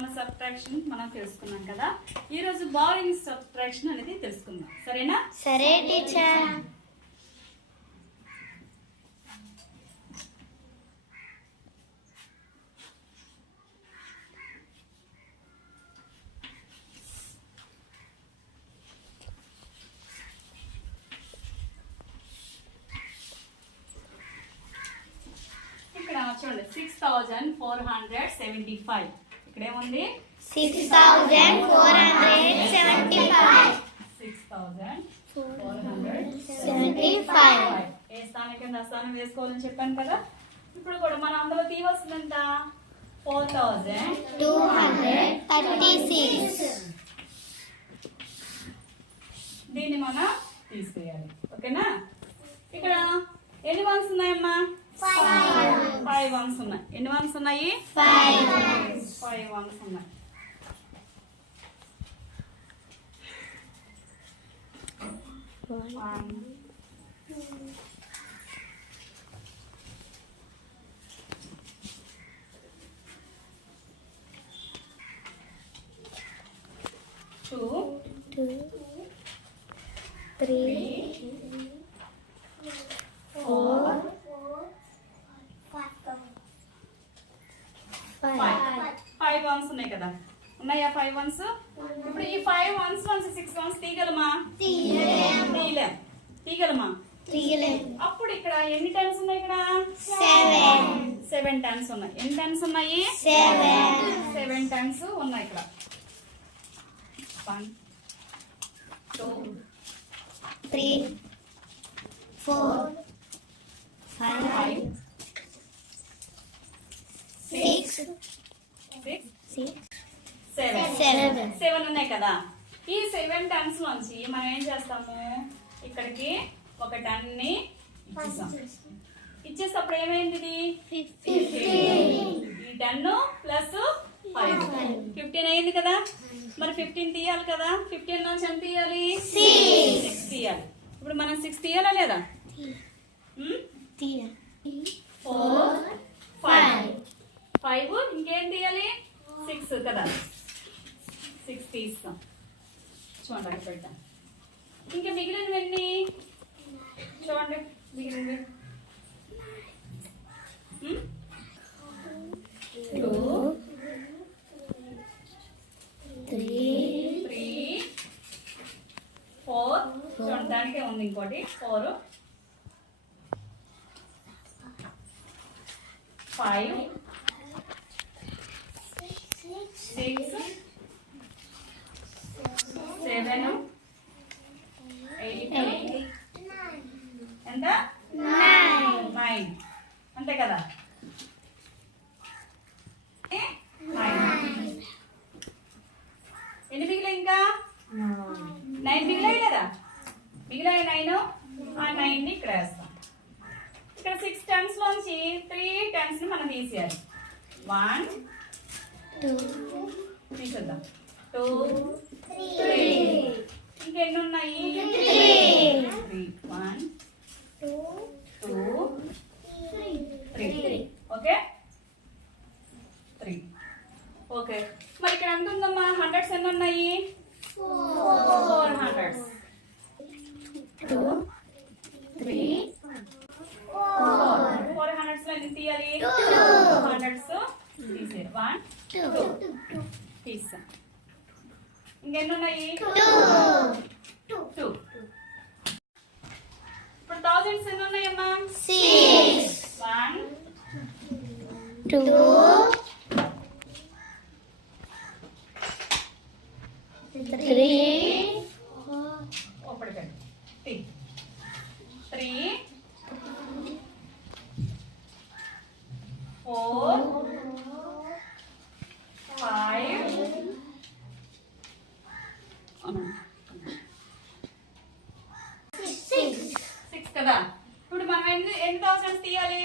మన సబ్ట్రాక్షన్ మనం తెలుసుకున్నాం కదా. ఈ రోజు బారోయింగ్ సబ్ట్రాక్షన్ అనేది తెలుసుకుందాం. సరేనా? సరే టీచర్. చూడండి 6475 ఇక్కడ ఏముంది 6475 ఏ స్థానం కింద స్థానం వేసుకోవాలని చెప్పాను కదా. ఇప్పుడు కూడా మనం అందులో తీయవలసింది ఎంత 4236. దీన్ని మనం తీసేయాలి. ఓకేనా? ఇక్కడ ఎన్ని వన్స్ ఉన్నాయమ్మా? 5 వన్స్ ఉన్నాయి. ఎన్ని వన్స్ ఉన్నాయి? 5 వన్స్ ఉన్నాయి. Two, 3, 4, 5 వన్స్ ఉన్నాయి కదా. ఉన్నాయా 5 వన్స్? ఇప్పుడు ఈ 5 వన్స్ 6 వన్స్ తీయగలమా? తీయగలమా? అప్పుడు ఇక్కడ ఎన్ని టన్స్ ఉన్నాయి? ఇక్కడ 7 టన్స్ ఉన్నాయి. ఎన్ని టన్స్ ఉన్నాయి? 7 టన్స్ ఉన్నాయి ఇక్కడ. 1 2 3, 4, 5, 6, 7 ఉన్నాయి కదా. ఈ 7 టన్స్ నుంచి మనం ఏం చేస్తాము? ఇక్కడికి ఒక టన్ ని ఇచ్చేటప్పుడు ఏమైంది? ఇది 15. ఈ 10 ప్లస్ 5 15 అయింది కదా. మరి 15 తీయాలి కదా. 15 నుంచి ఎంత తీయాలి? 6 తీయాలి. ఇప్పుడు మనం 6 తీయాలా లేదా? 4 5 ఇంకేం తీయాలి? 6 కదా. 6 తీస్తాం. చూడండి అక్కడ పెడతాం. ఇంకా మిగిలినవన్నీ చూడండి. మిగిలినవి 2 3 4 చూడండి. దానికే ఉంది ఇంకోటి 4 5 6 7 8 ఎంత? 9 అంతే కదా. 9 ఎన్ని మిగిలాయి? ఇంకా 9 మిగిలాయి కదా. మిగిలాయి 9. ఆ 9 ని ఇక్కడ వేస్తాం. ఇక్కడ 6 టన్స్ లోంచి 3 టన్స్ ని మనం తీసేయాలి. 1 2 తీసేద్దాం. 2 3 ఇంకెన్ని ఉన్నాయి? 3 1 2 3 ఓకే 3 ఓకే. మరి ఇక్కడ ఎంత ఉందమ్మా? హండ్రెడ్స్ ఎన్ని ఉన్నాయి? 4 హండ్రెడ్స్. 2 3 4 హండ్రెడ్స్ లో ఎన్ని తీయాలి? 2 హండ్రెడ్స్ తీసేయాలి. 1 2 తీసా. ఇంకెన్ని ఉన్నాయి? 2 ఇప్పుడు థౌజండ్స్ ఎన్ని ఉన్నాయమ్మా? 6 1 2 3 ఒకటి 3 4 5 6 కదా. ఇప్పుడు మనం ఎన్ని థౌసండ్స్ తీయాలి?